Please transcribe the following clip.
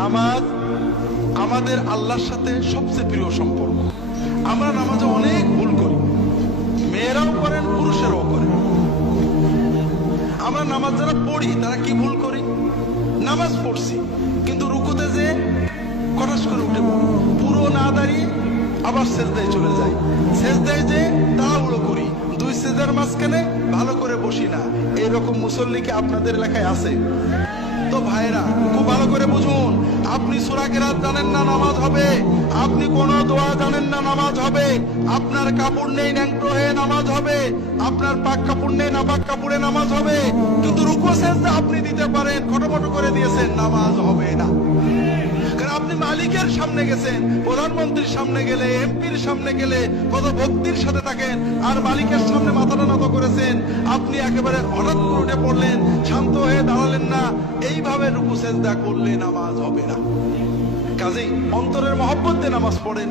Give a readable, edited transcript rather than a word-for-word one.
নামাজ আমাদের আল্লাহর সাথে সবচেয়ে প্রিয় সম্পর্ক। আমরা নামাজে অনেক ভুল করি, মেয়েরাও করেন, পুরুষেরাও করেন। আমরা নামাজ যারা পড়ি তারা কি ভুল করি? নামাজ পড়ছি কিন্তু রুকুতে যে কটাস করে উঠে পড়ি, পুরো না দাঁড়িয়ে আবার সেজদায় চলে যাই, সেজদায় যে তাড়াহুড়ো করি, দুই সেজদার মাঝখানে ভালো করে বসি না। এরকম মুসল্লি কি আপনাদের এলাকায় আছে? তো ভাইরা খুব ভালো করে বুঝুন, আপনি সূরা কিরাত জানেন না নামাজ হবে, আপনি কোন দোয়া জানেন না নামাজ হবে, আপনার কাপড় নেই ন্যাংটো হয়ে নামাজ হবে, আপনার পাক কাপড় নেই নাপাক কাপড়ে নামাজ হবে, কিন্তু রুকু সেজদা আপনি দিতে পারেন, খটোমটো করে দিয়েছেন, নামাজ হবে না। কারণ আপনি মালিকের সামনে গেছেন, প্রধানমন্ত্রীর সামনে গেলে, এমপির সামনে গেলে কত ভক্তির সাথে থাকেন, আর মালিকের সামনে মাথাটা নত করেছেন, আপনি একেবারে হঠাৎ করে উঠে পড়লেন, শান্ত হয়ে দাঁড়ালেন না, এইভাবে রুকু সেজদা করলে নামাজ হবে না। কাজেই অন্তরের মহব্বত দিয়ে নামাজ পড়েন।